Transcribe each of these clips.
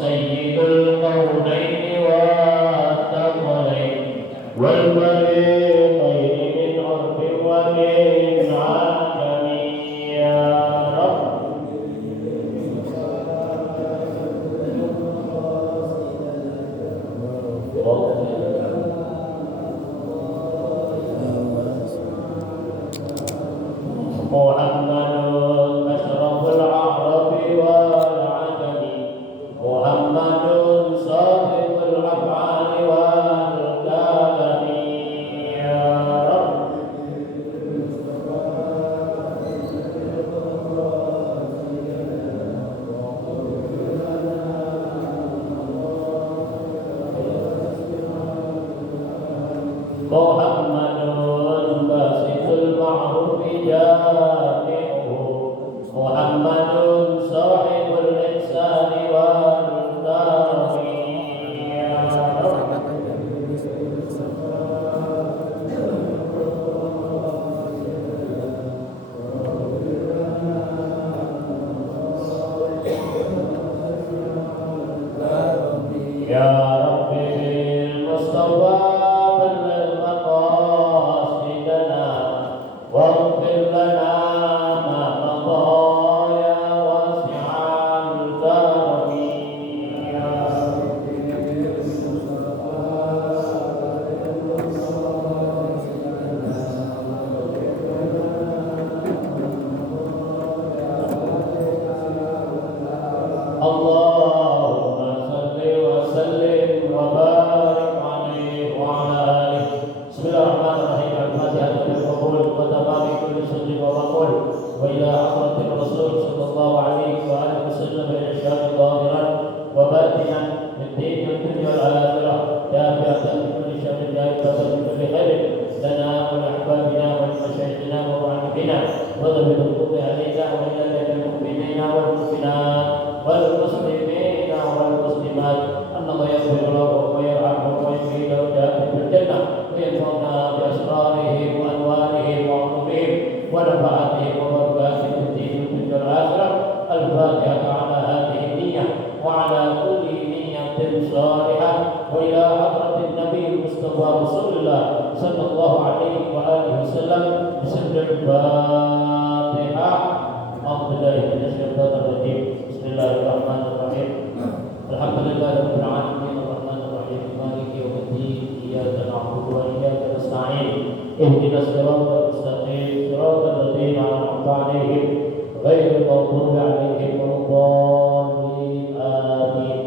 سيد القرنين والثقلين والفريقين من عرب ومن عجم يا رب محمد أشرف العرب والعجم محمد صادق الأفعال والكلام يا رب محمد باسط المعروف جامعه محمد صاحب الإحسان والكرم يا رب يا رب المصطفى بلغ مقاصدنا واغفر لنا ما مضى يا واسع الكرم يا رب اللهم صل وسلم وبارك عليه وعلى آله. بسم الله الرحمن الرحيم. الفاتحة بالقبول وتمام كل سر ومقول وإلى حضرة الرسول صلى الله عليه وآله وسلم بالإرشاد ظاهرا وباطنا من الدين والدنيا والآخرة دافعة من كل شر دائرة من كل خير لنا ولأحبابنا ولمشايخنا ومعلمنا وذوي الحقوق علينا وإلى المؤمنين والمؤمنات والمسلمين والمسلمات أن الله يغفر لهم ويرحمهم ويجزي درجات في الجنة وينفعنا بأسرارهم وأنوارهم وعلومهم ونفعاتهم وبركاتهم في الدين والدنيا والآخرة. الفاتحة على هذه النية وعلى كل نية صالحة وإلى حضرة النبي المصطفى رسول الله صلى الله عليه وآله وسلم بسر الفاتحة. أعوذ بالله من الشيطان الرجيم. بسم الله الرحمن الرحيم. الحمد لله رب العالمين الرحمن الرحيم مالك يوم الدين إياك نعبد وإياك نستعين اهدنا الصراط المستقيم صراط الذين أنعمت عليهم غير المغضوب عليهم ولا الضالين آمين.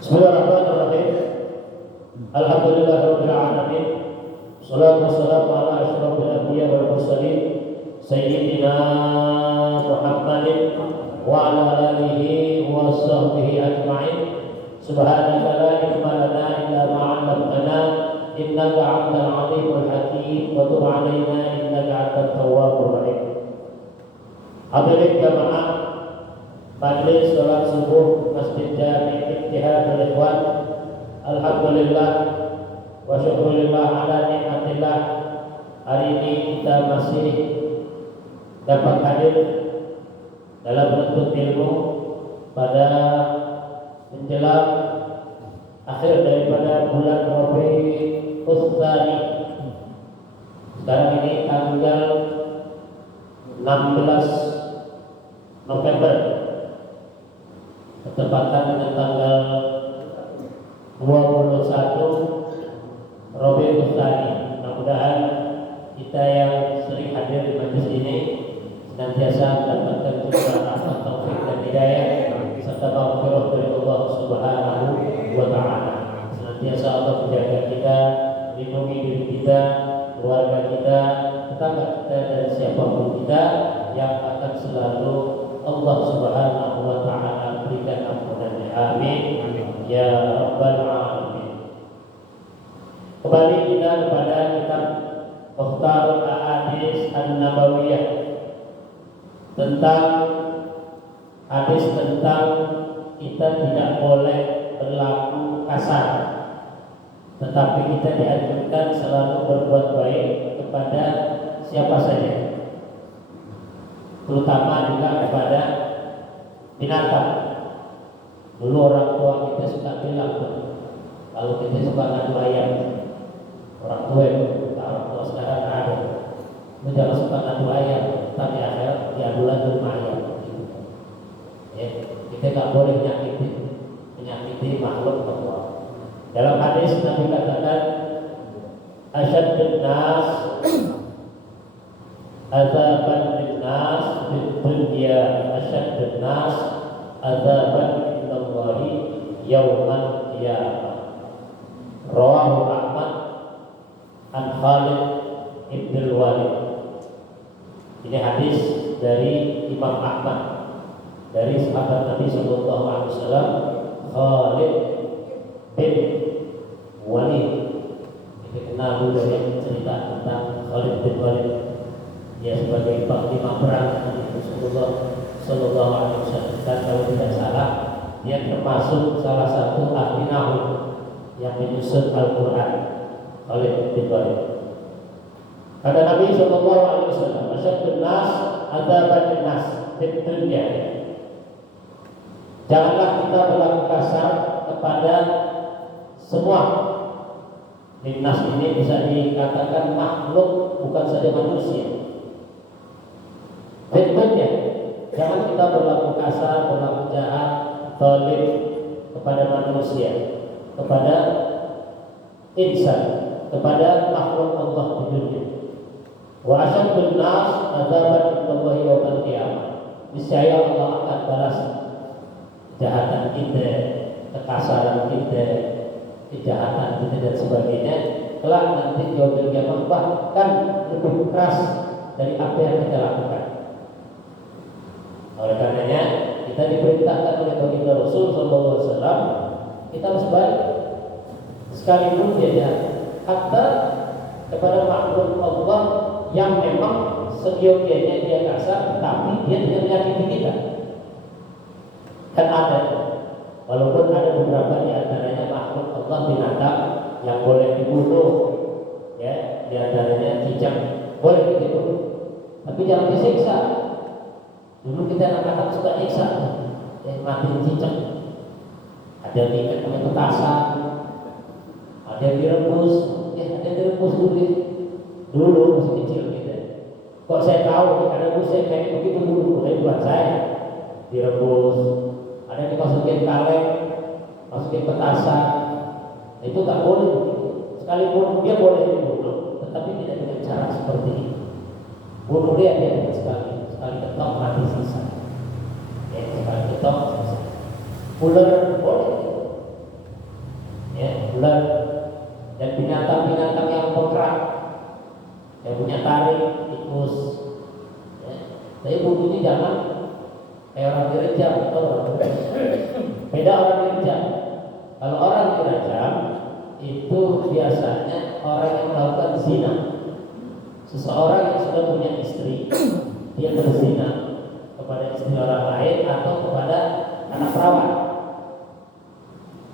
بسم الله الرحمن الرحيم. الحمد لله رب العالمين. الصلاة والسلام على أشرف الأنبياء والمرسلين سيدنا محمد وعلى آله وصحبه أجمعين. سبحانك لا علم لنا إلا ما علمتنا إنك أنت العليم الحكيم وتب علينا إنك أنت التواب الرحيم. Hadirin jamaah Majelis Salat Subuh Masjid Jami Ittihadul Ikhwan. Alhamdulillah wa syukurillah ala nikmatillah. Hari ini kita masih dapat hadir dalam bentuk ilmu pada menjelang akhir daripada bulan Rabiul Tsani. Sekarang ini tanggal 16 November bertepatan dengan tanggal 21 Rabiul Tsani. Mudah-mudahan kita yang sering hadir di majelis ini senantiasa mendapatkan curahan rahmat, taufik dan hidayah serta maghfirah dari Allah Subhanahu wa taala. Senantiasa Allah menjaga kita, melindungi diri kita, keluarga kita, tetangga kita dan siapapun kita yang akan selalu Allah Subhanahu wa taala berikan ampunannya. Amin. Ya rabbal alamin. Kembali kita kepada kitab Mukhtarul Ahadits An-Nabawiyah tentang hadis tentang kita tidak boleh berlaku kasar, tetapi kita dianjurkan selalu berbuat baik kepada siapa saja, terutama juga kepada binatang. Dulu orang tua kita suka bilang kalau kita suka ngadu ayam, orang tua itu, orang tua sekarang nggak ada. Lu jangan suka ngadu ayam, tapi akhirat diadu lagi rumah ayam. Ya, kita nggak boleh menyakiti makhluk Allah. Dalam hadis Nabi katakan, asyadun nas azaban linnas fid dunya asyadun nas azaban indallahi yaumal qiyamah. Rawahu Ahmad an Khalid ibn Walid. Ini hadis dari Imam Ahmad dari sahabat Nabi sallallahu alaihi wasallam Khalid bin Walid. Kita kenal dulu dari cerita tentang Khalid bin Walid. Dia sebagai panglima perang Nabi Rasulullah sallallahu alaihi wasallam. Dan kalau tidak salah, dia termasuk salah satu ahli nahwu yang menyusun Al-Quran. Khalid bin Walid. Kata Nabi sallallahu alaihi wasallam, asyadun nas adzaban linnas fid dunya. Janganlah kita berlaku kasar kepada semua. Linnas ini bisa dikatakan makhluk, bukan saja manusia. Fid dunya, jangan kita berlaku kasar, berlaku jahat, zalim kepada manusia, kepada insan, kepada makhluk Allah di dunia. Wa asyadun nas adzaban indallahi yaumil qiyamah. Niscaya Allah akan balas kejahatan kita, kekasaran kita, kejahatan kita dan sebagainya. Kelak nanti di yaumil qiyamah bahkan lebih keras dari apa yang kita lakukan. Oleh karenanya kita diperintahkan oleh baginda Rasul sallallahu alaihi wasallam kita harus baik sekalipun dia jahat, hatta kepada makhluk Allah yang memang seyogianya dia kasar, tapi dia tidak menyakiti kita. Kan ada, walaupun ada beberapa di antaranya makhluk Allah binatang yang boleh dibunuh, ya, di antaranya cicak boleh dibunuh, tapi jangan disiksa. Dulu kita anak-anak suka nyiksa, ya, matiin cicak. Ada yang diikat pakai petasan, ada yang direbus, ya, ada yang direbus dulu masih kecil kita. Kok saya tahu ada rebus saya kayak begitu dulu, bukan saya. Direbus, ada yang dimasukin kaleng, masukin petasan. Itu nggak boleh. Sekalipun dia boleh dibunuh, tetapi tidak dengan cara seperti ini. Bunuh dia dengan sekali ketok mati sisa. Ya, sekali ketok sisa. Ular boleh. Ya, ular dan binatang-binatang yang bergerak, yang punya taring, tikus. Ya. Tapi bunuhnya jangan kayak orang direjam atau orang beda orang direjam. Kalau orang direjam itu biasanya orang yang melakukan zina. Seseorang yang sudah punya istri, dia berzina kepada istri orang lain atau kepada anak perawan.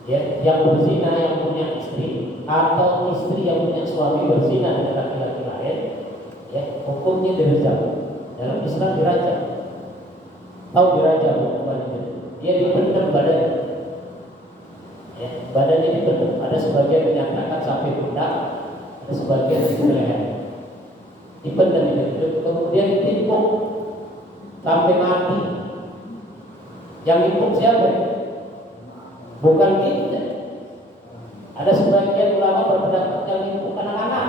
Ya, yang berzina yang punya istri atau istri yang punya suami berzina dengan laki-laki lain, ya, hukumnya dirajam. Dalam Islam dirajam. Tahu dirajam hukumannya? Dia dipendam badan. Ya, badannya dipendam. Ada sebagian menyatakan sampai pundak, ada sebagian di leher. Dipendam itu, kemudian ditimpuk sampai mati. Yang timpuk siapa? Bukan kita. Ada sebagian ulama berpendapat yang timpuk anak-anak.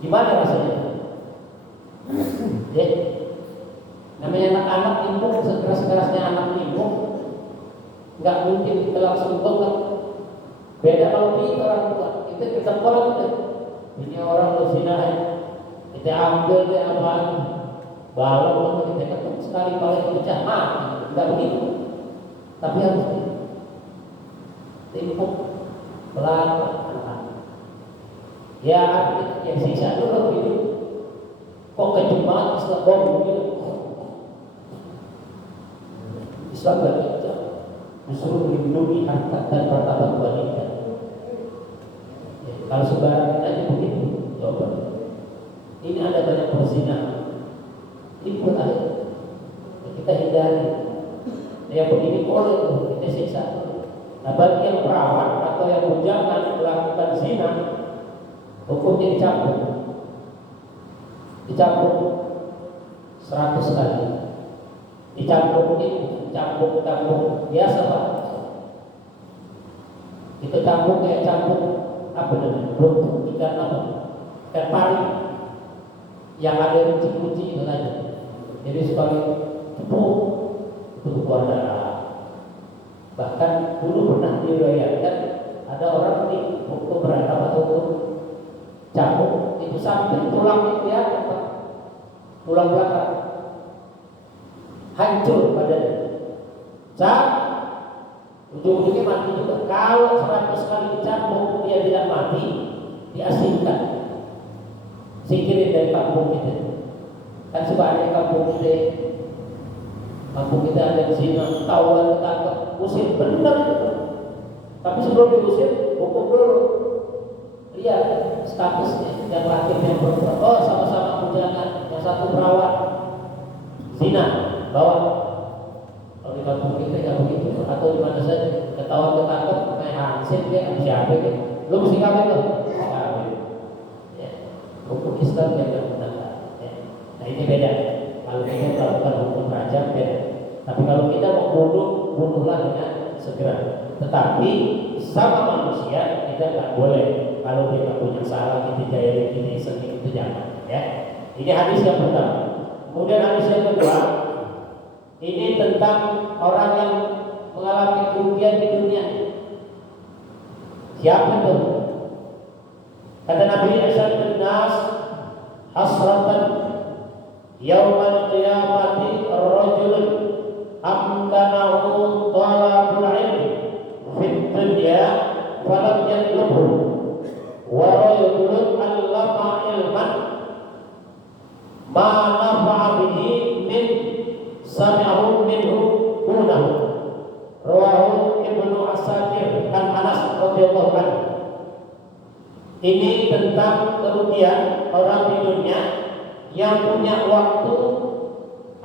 Gimana rasanya? Ya, namanya anak-anak timpuk, sekeras-kerasnya anak timpuk, nggak mungkin kita langsung bengkak. Beda kalau kita orang tua, kita ketemu ini orang berzina, kita ambil dia apaan, balon kita ketemu sekali paling pecah mati, nggak begitu. Tapi harus timpuk pelan-pelan. Ya, yang siksa dulu begini. Kok kejam banget Islam bom begini? Islam gak kejam, disuruh melindungi harta dan martabat wanita. Ya, kalau sembarangan aja begitu, coba. Ini ada banyak perzinahan. Ini buat aja. Kita hindari. yang begini boleh tuh kita siksa. Nah bagi yang perawan atau yang bujangan melakukan zina, hukumnya dicambuk 100 kali. Dicambuk ini, cambuk biasa Pak. Itu cambuk kayak cambuk apa namanya? Belum ikan apa? Ikan pari yang ada kunci-kunci itu aja. Jadi sekali tepuk itu keluar darah. Bahkan dulu pernah diriwayatkan ada orang di beberapa atau cambuk itu sampai tulang itu ya, Pak. Tulang belakang hancur badannya. Ujung-ujungnya mati juga. Kalau 100 kali dicambuk dia tidak mati, diasingkan, singkirin dari kampung kita. Kan sebanyak kampung kita ada zina, ketahuan ketangkep, usir benar itu. Tapi sebelum diusir, hukum dulu. Lihat statusnya, yang laki yang perempuan. Oh sama-sama bujangan, yang satu perawat, zina, bawa. Kalau di kampung kita nggak begitu, atau di mana saja ketahuan ketangkep, main hansip ya, siapa ya? Lu mesti kawin loh, kawin. Ya. Hukum Islam yang menggunakan. Ya. Nah ini beda. Kalau kita melakukan hukum rajam beda. Tapi kalau kita mau bunuhlah dengan segera. Tetapi sama manusia kita nggak boleh. Kalau dia nggak punya salah, kita jahili, kita isengin, itu jangan. Ya. Ini hadis yang pertama. Kemudian hadis yang kedua, ini tentang orang yang mengalami kerugian di dunia. Siapa itu? Kata Nabi Asyad nas hasratan yaumal qiyamati rajulun amkanahu talabul ilmi fid dunya falam yatlubhu wa rajulun allama ilman ma nafa'a bihi min sami'ahu minhu dunahu. Rawahu Ibnu Asakir an Anas radhiyallahu anhu. Ini tentang kerugian orang di dunia yang punya waktu,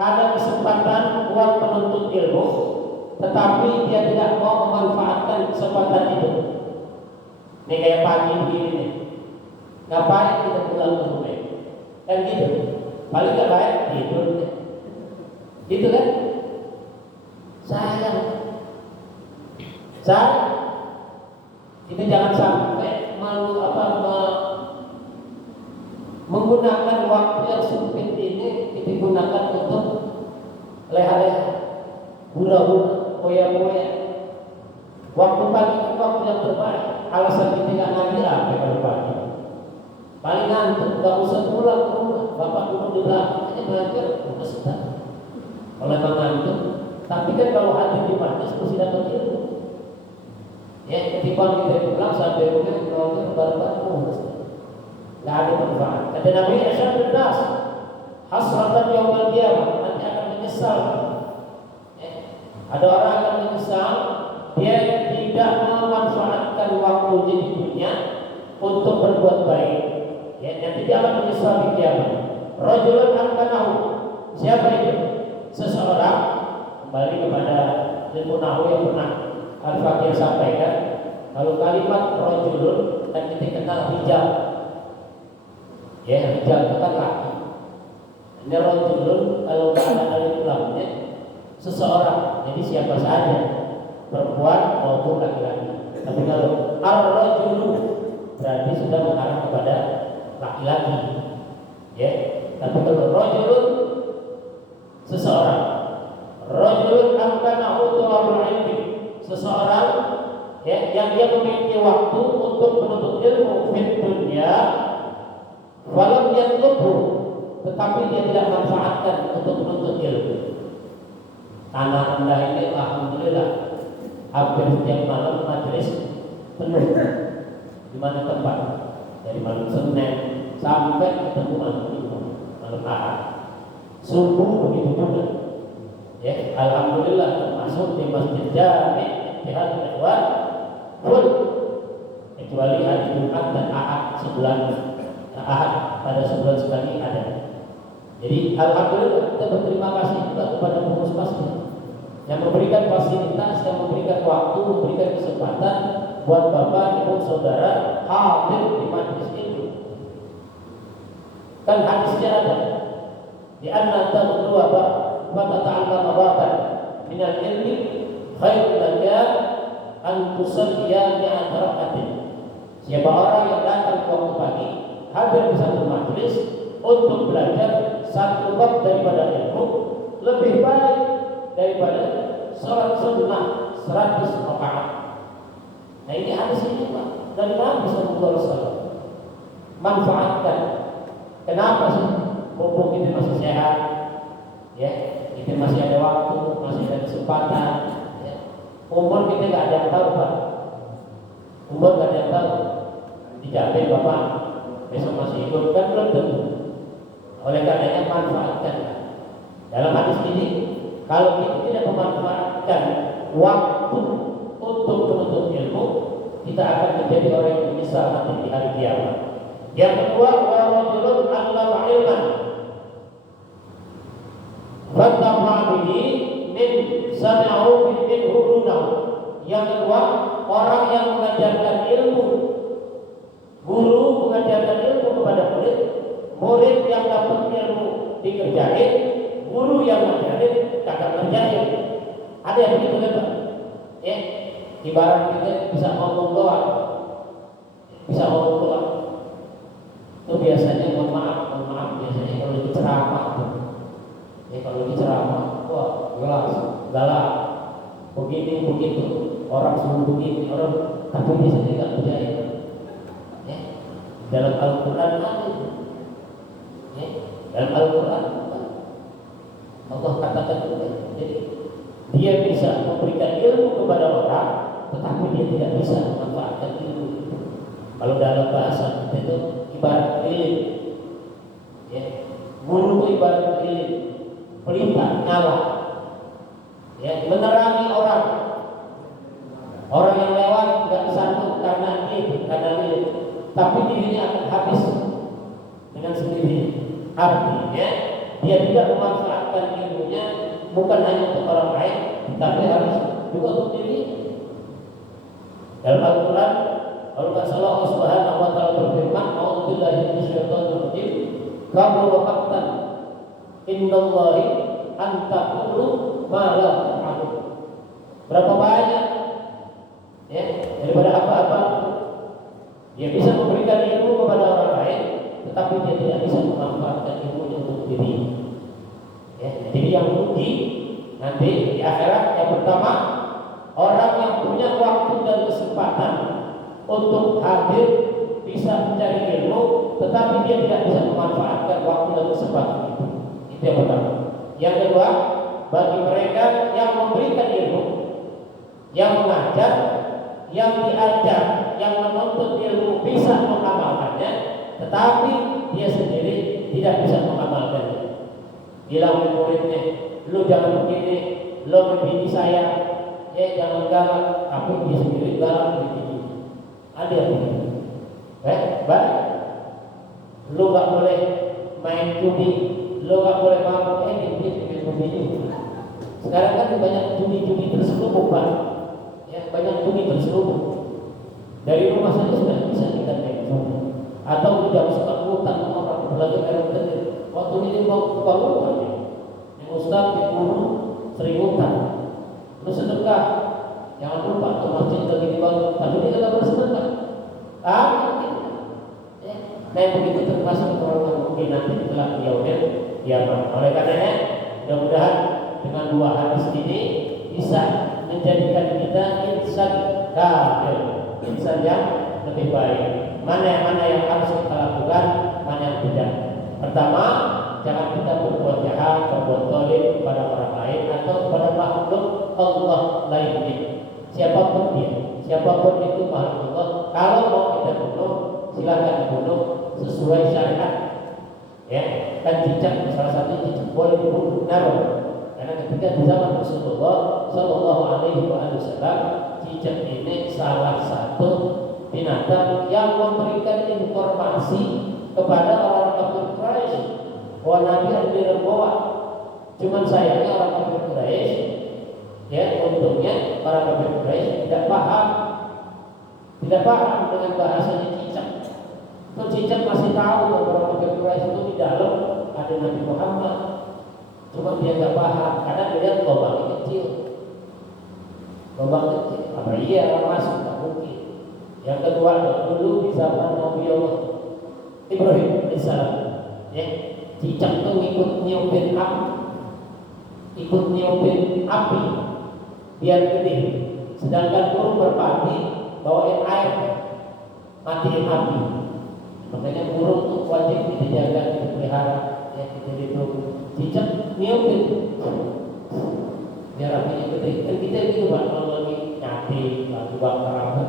ada kesempatan buat menuntut ilmu, tetapi dia tidak mau memanfaatkan kesempatan itu. Ini kayak pagi begini nih, ngapain kita pulang ke rumah? Kan gitu. Paling gak baik tidur deh. Gitu kan? Sayang. Kita jangan sampai menggunakan waktu yang sempit ini kita gunakan untuk leha-leha, hura-hura, koya-koya. Waktu pagi itu waktu yang terbaik. Alasan kita nggak ngaji apa kalau pagi? Paling ngantuk, nggak usah pulang ke rumah. Bapak duduk di belakang aja belajar, udah sudah. Kalau memang ngantuk, tapi kan kalau hadir di majlis mesti dapat ilmu. Ya, ketimbang kita pulang sampai rumah keluarga bareng-bareng, nggak ada manfaat. Kata Nabi Asyad nas hasratan yaumal qiyamah, nanti akan menyesal. Ada orang akan menyesal, dia tidak memanfaatkan waktu di dunia untuk berbuat baik. Ya, nanti dia akan menyesal di kiamat. Rajulun amkanahu, siapa itu? Seseorang, kembali kepada ilmu nahwu yang pernah Al-Fakir sampaikan, kalau kalimat rajulun dan kita kenal hijab. Ya, hijab itu kan laki. Ini rajulun kalau nggak ada alif lamnya seseorang, jadi siapa saja, perempuan maupun laki-laki. Tapi kalau ar-rajulu berarti sudah mengarah kepada laki-laki. Ya, tapi kalau rajulun seseorang, rajulun amkanahu talabul ilmi, seseorang ya, yang dia memiliki waktu untuk menuntut ilmu fid dunya walam yatlubhu, tetapi dia tidak manfaatkan untuk menuntut ilmu. Tanah rendah ini alhamdulillah hampir setiap malam majelis penuh. Di mana tempat? Dari malam Senin sampai ketemu malam Minggu, malam Ahad. Subuh begitu juga. Ya, alhamdulillah masuk di Masjid Jami Ittihad Ikhwan full, kecuali hari Jumat dan Ahad pada sebulan sekali ada. Jadi alhamdulillah kita berterima kasih juga kepada pengurus masjid yang memberikan fasilitas, yang memberikan waktu, memberikan kesempatan buat bapak, ibu, saudara hadir di majelis ilmu. Kan hadisnya ada. Di anna tadlu wa ta'allama baban min al-ilmi khairul laka an tusalliya mi'at rak'atin. Siapa orang yang datang waktu pagi hadir di satu majelis untuk belajar satu bab daripada ilmu lebih baik daripada salat sunnah 100 rakaat. Nah ini hadis ini Pak dari Nabi sallallahu alaihi wasallam. Manfaatkan. Kenapa sih? Mumpung kita masih sehat, ya, kita masih ada waktu, masih ada kesempatan. Ya. Umur kita nggak ada yang tahu Pak. Umur nggak ada yang tahu. Dijamin Bapak besok masih hidup kan belum tentu. Oleh karenanya manfaatkan. Dalam hadis ini, kalau kita tidak memanfaatkan waktu untuk menuntut ilmu, kita akan menjadi orang yang menyesal nanti di hari kiamat. Yang kedua, wa rajulun 'allama ilman fattaqa bihi min sami'u min hudunahu. Yang kedua, orang yang mengajarkan ilmu, guru mengajarkan ilmu kepada murid, murid yang dapat ilmu dikerjain, guru yang ngajarin kagak ngerjain. Ada yang begitu kan Pak? Ya, ibarat kita bisa ngomong doang, bisa ngomong doang. Itu biasanya mohon maaf biasanya kalau lagi ceramah tuh. Ya kalau lagi ceramah, wah jelas, galak, begini begitu, orang suruh begini, orang tapi biasanya nggak kerjain. Ya, dalam Al-Quran ada. Ya, dalam Al-Quran Allah katakan juga, jadi dia bisa memberikan ilmu kepada orang, tetapi dia tidak bisa memanfaatkan ilmu. Kalau dalam bahasa kita itu ibarat lilin, ya, guru itu ibarat lilin, pelita nyala, ya, menerangi orang. Orang yang lewat nggak sanggup karena lilin, tapi dirinya akan habis dengan sendirinya. Artinya dia tidak memanfaatkan ilmunya bukan hanya untuk orang lain, tapi harus juga untuk dirinya. Dalam Al-Quran, kalau nggak salah Allah Subhanahu wa Ta'ala berfirman, "A'udzubillahi minasyaitonir rajim, kabura maqtan indallahi an taqulu ma la ta'lamun." Berapa banyak ya daripada apa-apa dia bisa memberikan ilmu kepada orang lain, tetapi dia tidak bisa memanfaatkan ilmunya untuk dirinya. Ya, jadi yang rugi nanti di akhirat yang pertama orang yang punya waktu dan kesempatan untuk hadir bisa mencari ilmu, tetapi dia tidak bisa memanfaatkan waktu dan kesempatan itu. Itu yang pertama. Yang kedua, bagi mereka yang memberikan ilmu, yang mengajar, yang diajar, yang menuntut ilmu bisa mengamalkannya, tetapi dia sendiri tidak bisa mengamalkannya. Bilang muridnya, lu jangan begini, lu membini saya, ya jangan galak, tapi dia sendiri galak begini. Ada yang begini. Baik. Lu nggak boleh main judi, lu nggak boleh mabuk, dia begini. Sekarang kan banyak judi terselubung Pak. Ya, banyak judi terselubung. Dari rumah saja sudah bisa kita main judi. Atau tidak suka ngutang sama orang belajar merek kecil. Waktu ini mau buka rumah nih, yang ustaz, yang guru sering ngutang. Terus sedekah, jangan lupa tuh masjid lagi dibangun. Tapi ini kagak bersedekah. Nah begitu termasuk orang yang mungkin nanti setelah yaumil kiamat. Oleh karenanya, mudah-mudahan dengan dua hadis ini bisa menjadikan kita insan kamil, insan yang lebih baik. Mana yang harus kita lakukan, mana yang tidak. Pertama, jangan kita berbuat jahat, berbuat zalim kepada orang lain atau kepada makhluk Allah lainnya. Siapapun dia, siapapun itu makhluk Allah. Kalau mau kita bunuh, silakan dibunuh sesuai syariat. Ya, kan cicak salah satu cicak boleh dibunuh. Karena ketika di zaman Rasulullah Shallallahu Alaihi Wasallam, cicak ini salah satu binatang yang memberikan informasi kepada orang kafir Quraisy bahwa Nabi ada di Rembawa. Cuman sayangnya orang kafir Quraisy Ya, untungnya para kafir Quraisy tidak paham dengan bahasanya cicak. So, cicak masih tahu bahwa para kafir Quraisy itu di dalam ada Nabi Muhammad. Cuma dia nggak paham karena dia lihat lubangnya kecil. Apa iya masuk tak mungkin. Yang kedua, dulu di zaman Nabi Allah Ibrahim alaihissalam, ya, cicak itu ikut nyiupin api biar gede. Sedangkan burung merpati bawain air, matiin api. Makanya burung itu wajib dijaga, dipelihara, ya, itu cicak nyiupin biar apinya gede. Kan kita gitu Pak, kalau lagi nyati, lagi bakar apa,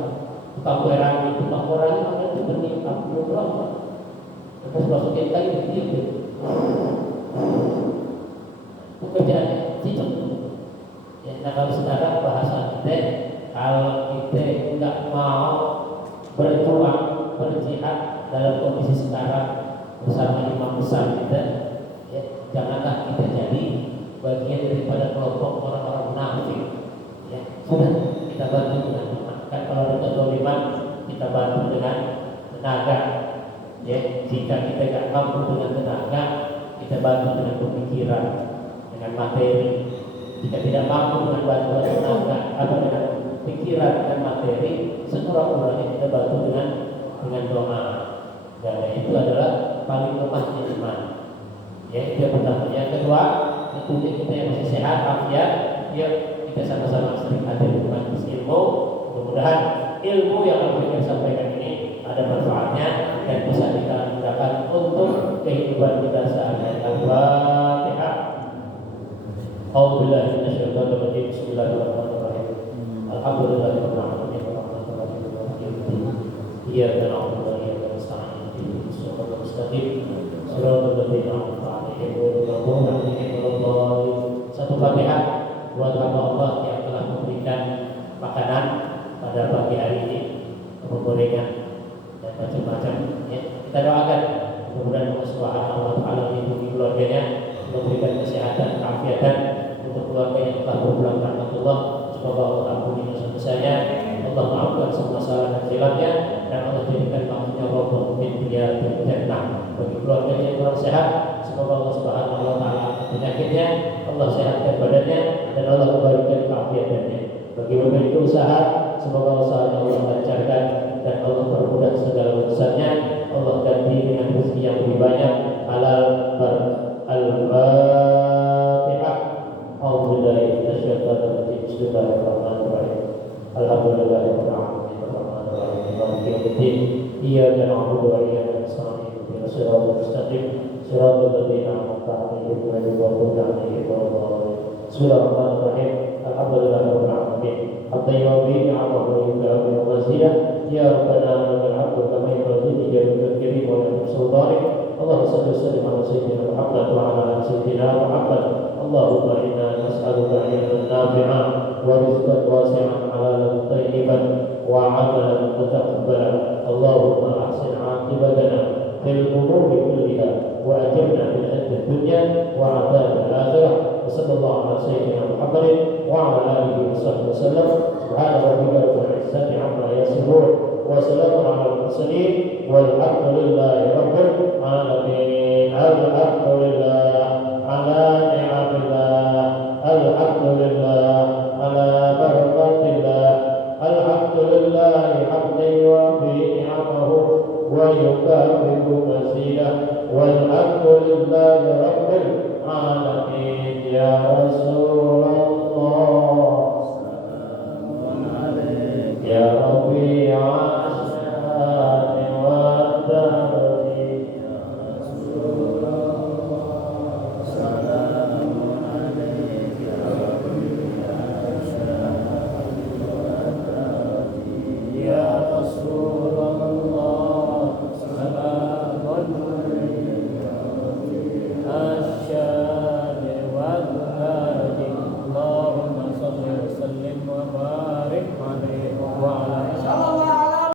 tukang kue rangi, tukang kue rangi makanya itu berniup api berapa. Terus masukin kayu ditiup. Pekerjaannya cicak. Ya, nah kalau sekarang bahasa kita, kalau kita nggak mau berjuang, berjihad dalam kondisi sekarang bersama imam besar kita, ya, janganlah kita jadi bagian daripada kelompok orang-orang munafik. Ya, sudah kita bantu dengan iman. Kan kalau ada kezaliman kita bantu dengan tenaga. Ya, jika kita nggak mampu dengan tenaga, kita bantu dengan pemikiran, dengan materi. Jika tidak mampu dengan bantuan tenaga atau dengan pikiran dan materi, sekurang-kurangnya kita bantu dengan doa. Dan itu adalah paling lemahnya iman. Ya, itu yang pertama. Yang kedua, tentunya kita yang masih sehat, afiat, ya kita sama-sama sering hadir di majelis ilmu. Mudah-mudahan ilmu yang akan kita sampaikan ini ada manfaatnya dan bisa kita gunakan untuk kehidupan kita sehari-hari. Al-Fatihah. A'udzubillahi minasyaitonir rajim. Bismillahirrahmanirrahim. Alhamdulillahirabbil alamin arrahmanir rahim. Iyyaka na'budu wa iyyaka nasta'in. Ihdinas siratal mustaqim. Shiratal ladzina an'amta 'alaihim ghairil maghdubi 'alaihim waladdallin. Satu Fatihah buat hamba Allah yang telah memberikan makanan pada pagi hari ini, gorengan dan macam-macam. Ya, kita doakan mudah-mudahan Allah Subhanahu wa taala melindungi keluarganya, memberikan kesehatan, keafiatan untuk keluarga yang telah berpulang rahmatullah. Semoga Allah ampuni dosa-dosanya, Allah maafkan semua salah dan khilafnya, dan Allah jadikan makhluknya roboh min riyadil jannah. Bagi keluarga yang kurang sehat, semoga Allah Subhanahu wa taala penyakitnya, Allah sehatkan badannya, dan Allah kembalikan keafiatannya. Bagi pemilik usaha, semoga usahanya Allah lancarkan dan Allah permudah segala urusannya. Allah ganti dengan rezeki yang lebih banyak, halal, Al-Fatihah. A'udzubillahi minasyaitonir rajim. Bismillahirrahmanirrahim. Alhamdulillahirabbil alamin arrahmanir rahim maliki yaumiddin. Iyyaka na'budu wa iyyaka nasta'in. Ihdinas siratal mustaqim. Shiratal ladzina an'amta 'alaihim ghairil maghdubi 'alaihim waladdallin. Bismillahirrahmanirrahim. Alhamdulillahirabbil alamin. At-tayyibin 'amalu yukabiru wazila. Ya Rabbana lakal hamdu kama yanbaghi li jalali karim wa li sultanik. Allahumma shalli wa sallim ala sayyidina Muhammad wa ala ali sayyidina Muhammad. Allahumma inna nas'aluka ilman nafi'an wa rizqan wasi'an halalan tayyiban wa 'amalan mutaqabbalan. Allahumma ahsin 'aqibatana fil umuri kulliha wa ajirna min adhabi dunya wa 'adzabil akhirah. Wa sallallahu ala sayyidina Muhammadin wa ala alihi wa sahbihi wasallam. Subhana rabbika rabbil izzati 'amma yasifun wa salamun 'alal mursalin walhamdulillahi rabbil alamin. Alhamdulillah ala ni'amillah, alhamdulillah ala barakatillah, alhamdulillah hamdan yu'affi ni'amahu wa yukafiru mazidah, walhamdulillahi rabbil alamin. Ya